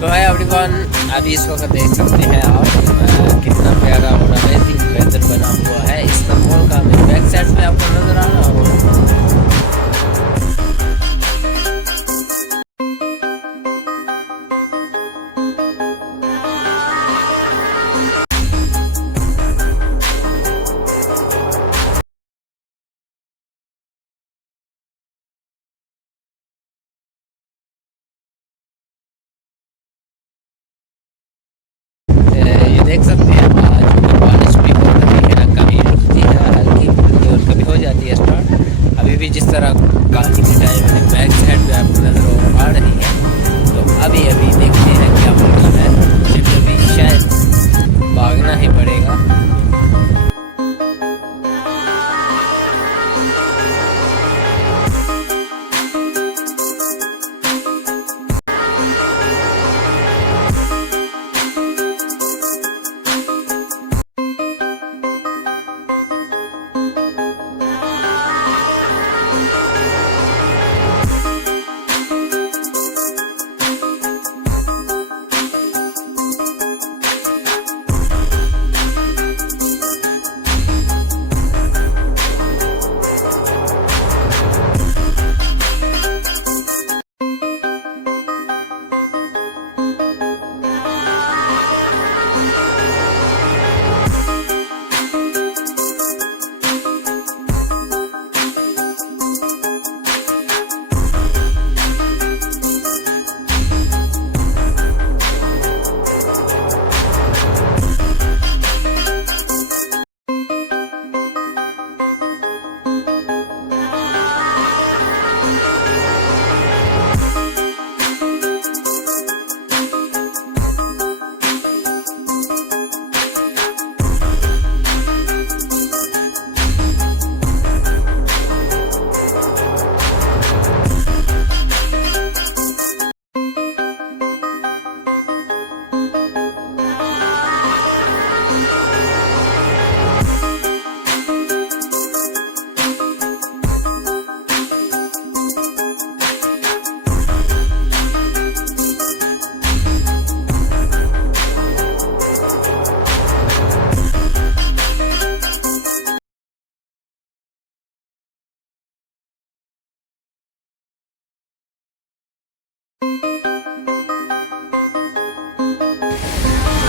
तो है एवरीवन, अभी इस वक्त देख सकते हैं आप कितना प्यारा और अमेजिंग वेदर बना हुआ है इस्तांबुल का। मैं बैक साइड में आपको नजर आ रहा होगा। देख सकते हैं आज बारिश भी हो रही है, कभी रुकती है हल्की फुल्की और कभी हो जाती है स्टार्ट। अभी भी जिस तरह काली की टाइम है बैक साइड पे आपको नजर आ रही है। तो अभी अभी देखते हैं क्या होता है, मुझे अभी शायद भागना ही पड़ेगा।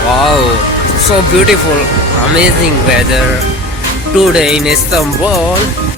Wow, so beautiful, amazing weather today in Istanbul.